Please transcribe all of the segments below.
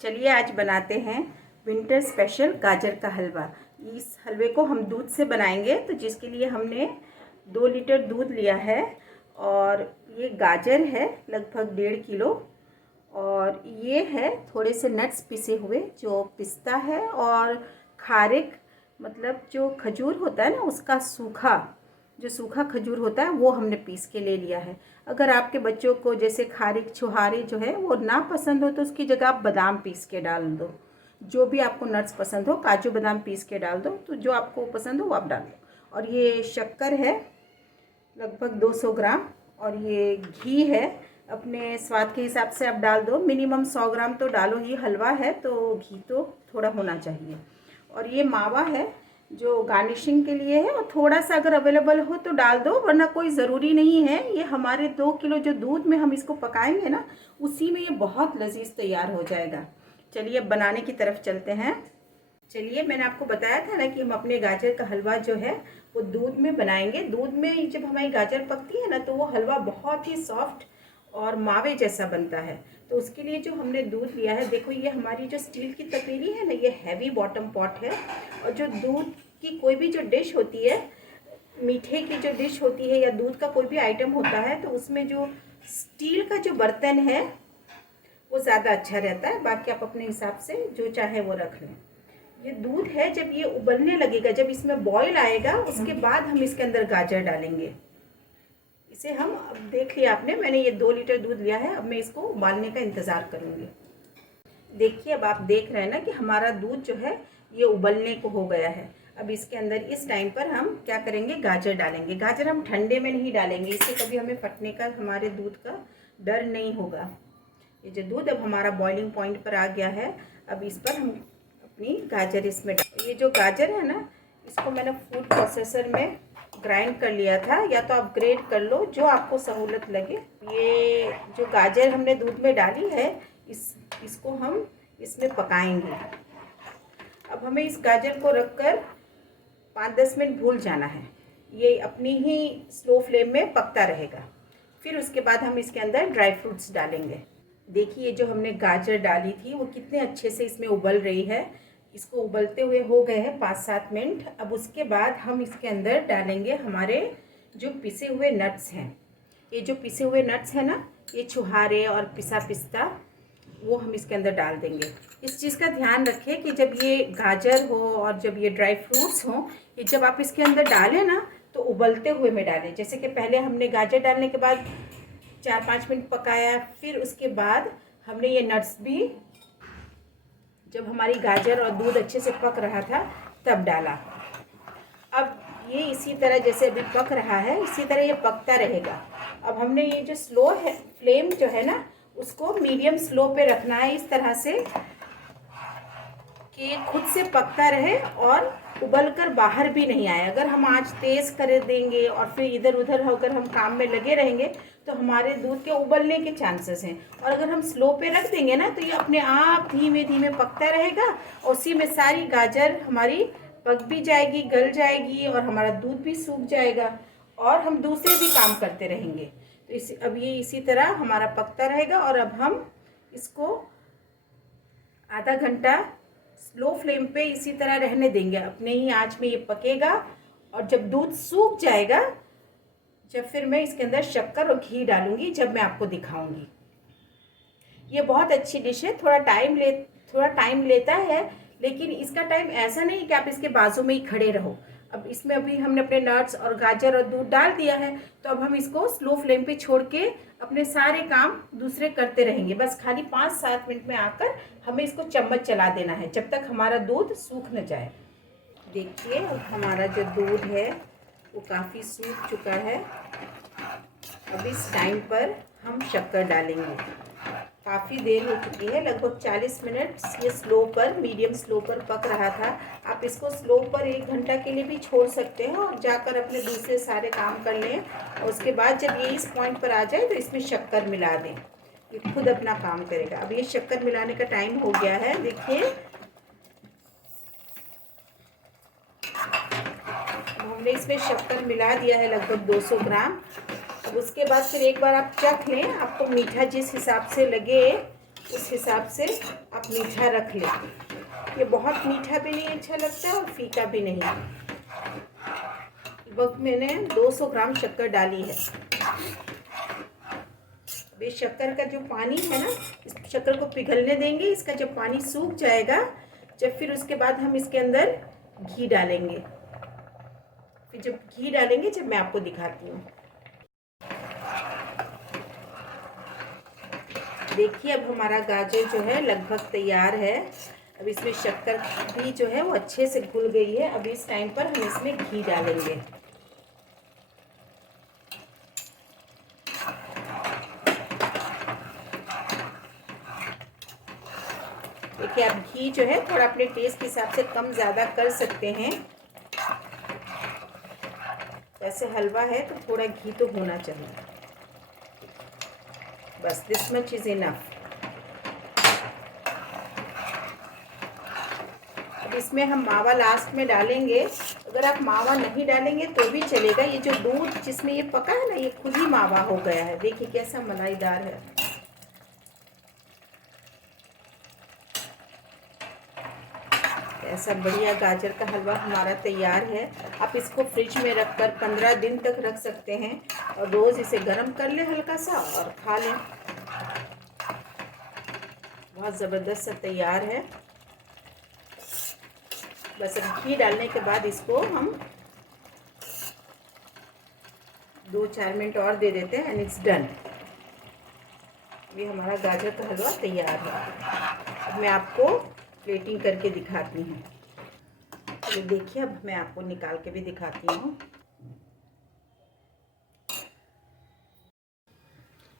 चलिए आज बनाते हैं विंटर स्पेशल गाजर का हलवा। इस हलवे को हम दूध से बनाएंगे, तो जिसके लिए हमने 2 लीटर दूध लिया है और ये गाजर है लगभग 1.5 किलो और ये है थोड़े से नट्स पिसे हुए, जो पिस्ता है और खारिक मतलब जो खजूर होता है ना, उसका सूखा खजूर होता है वो हमने पीस के ले लिया है। अगर आपके बच्चों को जैसे खारिक छुहारे जो है वो ना पसंद हो तो उसकी जगह आप बादाम पीस के डाल दो। जो भी आपको नट्स पसंद हो, काजू बादाम पीस के डाल दो, तो जो आपको पसंद हो वो आप डाल दो। और ये शक्कर है लगभग 200 ग्राम और ये घी है, अपने स्वाद के हिसाब से आप डाल दो। मिनिमम 100 ग्राम तो डालो ही, हलवा है तो घी तो थोड़ा होना चाहिए। और ये मावा है जो गार्निशिंग के लिए है, और थोड़ा सा अगर अवेलेबल हो तो डाल दो, वरना कोई ज़रूरी नहीं है। ये हमारे 2 किलो जो दूध में हम इसको पकाएंगे ना, उसी में ये बहुत लजीज तैयार हो जाएगा। चलिए अब बनाने की तरफ चलते हैं। चलिए, मैंने आपको बताया था ना कि हम अपने गाजर का हलवा जो है वो दूध में बनाएंगे। दूध में जब हमारी गाजर पकती है ना, तो वो हलवा बहुत ही सॉफ्ट और मावे जैसा बनता है। तो उसके लिए जो हमने दूध लिया है, देखो ये हमारी जो स्टील की तपेली है ना, ये हैवी बॉटम पॉट है। और जो दूध की कोई भी जो डिश होती है, मीठे की जो डिश होती है या दूध का कोई भी आइटम होता है, तो उसमें जो स्टील का जो बर्तन है वो ज़्यादा अच्छा रहता है। बाकी आप अपने हिसाब से जो चाहे वो रख लें। ये दूध है, जब ये उबलने लगेगा, जब इसमें बॉईल आएगा, उसके बाद हम इसके अंदर गाजर डालेंगे। इसे हम, अब देख लिया आपने, मैंने ये 2 लीटर दूध लिया है। अब मैं इसको उबालने का इंतज़ार करूँगी। देखिए, अब आप देख रहे हैं ना कि हमारा दूध जो है ये उबलने को हो गया है। अब इसके अंदर इस टाइम पर हम क्या करेंगे, गाजर डालेंगे। गाजर हम ठंडे में नहीं डालेंगे, इससे कभी हमें फटने का, हमारे दूध का डर नहीं होगा। ये जो दूध अब हमारा बॉइलिंग पॉइंट पर आ गया है, अब इस पर हम अपनी गाजर इसमें डाल। ये जो गाजर है ना, इसको मैंने फूड प्रोसेसर में ग्राइंड कर लिया था, या तो आप ग्रेट कर लो, जो आपको सहूलत लगे। ये जो गाजर हमने दूध में डाली है, इसको हम इसमें पकाएंगे। अब हमें इस गाजर को रखकर 5-10 मिनट भूल जाना है। ये अपनी ही स्लो फ्लेम में पकता रहेगा। फिर उसके बाद हम इसके अंदर ड्राई फ्रूट्स डालेंगे। देखिए, जो हमने गाजर डाली थी वो कितने अच्छे से इसमें उबल रही है। इसको उबलते हुए हो गए हैं 5-7 मिनट। अब उसके बाद हम इसके अंदर डालेंगे हमारे जो पिसे हुए नट्स हैं। ये जो पिसे हुए नट्स हैं ना, ये छुहारे और पिस्ता, वो हम इसके अंदर डाल देंगे। इस चीज़ का ध्यान रखें कि जब ये गाजर हो और जब ये ड्राई फ्रूट्स हों, ये जब आप इसके अंदर डालें ना, तो उबलते हुए में डालें। जैसे कि पहले हमने गाजर डालने के बाद 4-5 मिनट पकाया, फिर उसके बाद हमने ये नट्स भी, जब हमारी गाजर और दूध अच्छे से पक रहा था तब डाला। अब ये इसी तरह जैसे अभी पक रहा है, इसी तरह ये पकता रहेगा। अब हमने ये जो स्लो है फ्लेम जो है ना, उसको मीडियम स्लो पे रखना है, इस तरह से कि खुद से पकता रहे और उबलकर बाहर भी नहीं आए। अगर हम आंच तेज़ कर देंगे और फिर इधर उधर होकर हम काम में लगे रहेंगे, तो हमारे दूध के उबलने के चांसेस हैं। और अगर हम स्लो पे रख देंगे ना, तो ये अपने आप धीमे धीमे पकता रहेगा और उसी में सारी गाजर हमारी पक भी जाएगी, गल जाएगी और हमारा दूध भी सूख जाएगा और हम दूसरे भी काम करते रहेंगे। तो अब ये इसी तरह हमारा पकता रहेगा। और अब हम इसको आधा घंटा स्लो फ्लेम पे इसी तरह रहने देंगे। अपने ही आंच में ये पकेगा और जब दूध सूख जाएगा, जब फिर मैं इसके अंदर शक्कर और घी डालूंगी, जब मैं आपको दिखाऊंगी। ये बहुत अच्छी डिश है। थोड़ा टाइम लेता है, लेकिन इसका टाइम ऐसा नहीं कि आप इसके बाजू में ही खड़े रहो। अब इसमें अभी हमने अपने नट्स और गाजर और दूध डाल दिया है, तो अब हम इसको स्लो फ्लेम पे छोड़ के अपने सारे काम दूसरे करते रहेंगे। बस खाली 5-7 मिनट में आकर हमें इसको चम्मच चला देना है, जब तक हमारा दूध सूख न जाए। देखिए, अब हमारा जो दूध है वो काफ़ी सूख चुका है। अब इस टाइम पर हम शक्कर डालेंगे। काफ़ी देर हो चुकी है, लगभग 40 मिनट ये स्लो पर, मीडियम स्लो पर पक रहा था। आप इसको स्लो पर 1 घंटा के लिए भी छोड़ सकते हैं और जाकर अपने दूसरे सारे काम कर लें। और उसके बाद जब ये इस पॉइंट पर आ जाए, तो इसमें शक्कर मिला दें, ये खुद अपना काम करेगा। अब ये शक्कर मिलाने का टाइम हो गया है। देखिए, हमने इसमें शक्कर मिला दिया है लगभग 200 ग्राम। अब उसके बाद फिर एक बार आप चख लें, आपको मीठा जिस हिसाब से लगे उस हिसाब से आप मीठा रख लें। ये बहुत मीठा भी नहीं अच्छा लगता और फीका भी नहीं। वक्त मैंने 200 ग्राम शक्कर डाली है। अभी शक्कर का जो पानी है ना, इस शक्कर को पिघलने देंगे। इसका जब पानी सूख जाएगा, जब फिर उसके बाद हम इसके अंदर घी डालेंगे। फिर जब घी डालेंगे, जब मैं आपको दिखाती हूँ। देखिए अब हमारा गाजर जो है लगभग तैयार है। अब इसमें शक्कर भी जो है वो अच्छे से घुल गई है। अब इस टाइम पर हम इसमें घी डालेंगे। देखिए आप घी जो है थोड़ा अपने टेस्ट के हिसाब से कम ज़्यादा कर सकते हैं। वैसे हलवा है तो थोड़ा घी तो होना चाहिए। बस दिस मच इज़ इनफ। अब इसमें हम मावा लास्ट में डालेंगे। अगर आप मावा नहीं डालेंगे तो भी चलेगा। ये जो दूध जिसमें ये पका है ना, ये खुद ही मावा हो गया है। देखिए कैसा मलाईदार है। ऐसा बढ़िया गाजर का हलवा हमारा तैयार है। आप इसको फ्रिज में रखकर 15 दिन तक रख सकते हैं और रोज़ इसे गर्म कर लें हल्का सा और खा लें। बहुत ज़बरदस्त सा तैयार है। बस अब घी डालने के बाद इसको हम 2-4 मिनट और दे देते हैं एंड इट्स डन। ये हमारा गाजर का हलवा तैयार है। अब मैं आपको प्लेटिंग करके दिखाती हूँ। तो देखिए अब मैं आपको निकाल के भी दिखाती हूँ।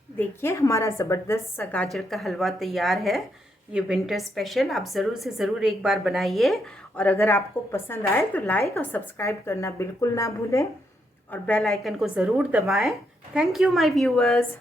देखिए हमारा ज़बरदस्त सा गाजर का हलवा तैयार है। ये विंटर स्पेशल आप ज़रूर से ज़रूर एक बार बनाइए। और अगर आपको पसंद आए तो लाइक और सब्सक्राइब करना बिल्कुल ना भूलें और बेल आइकन को ज़रूर दबाएं। Thank you my viewers.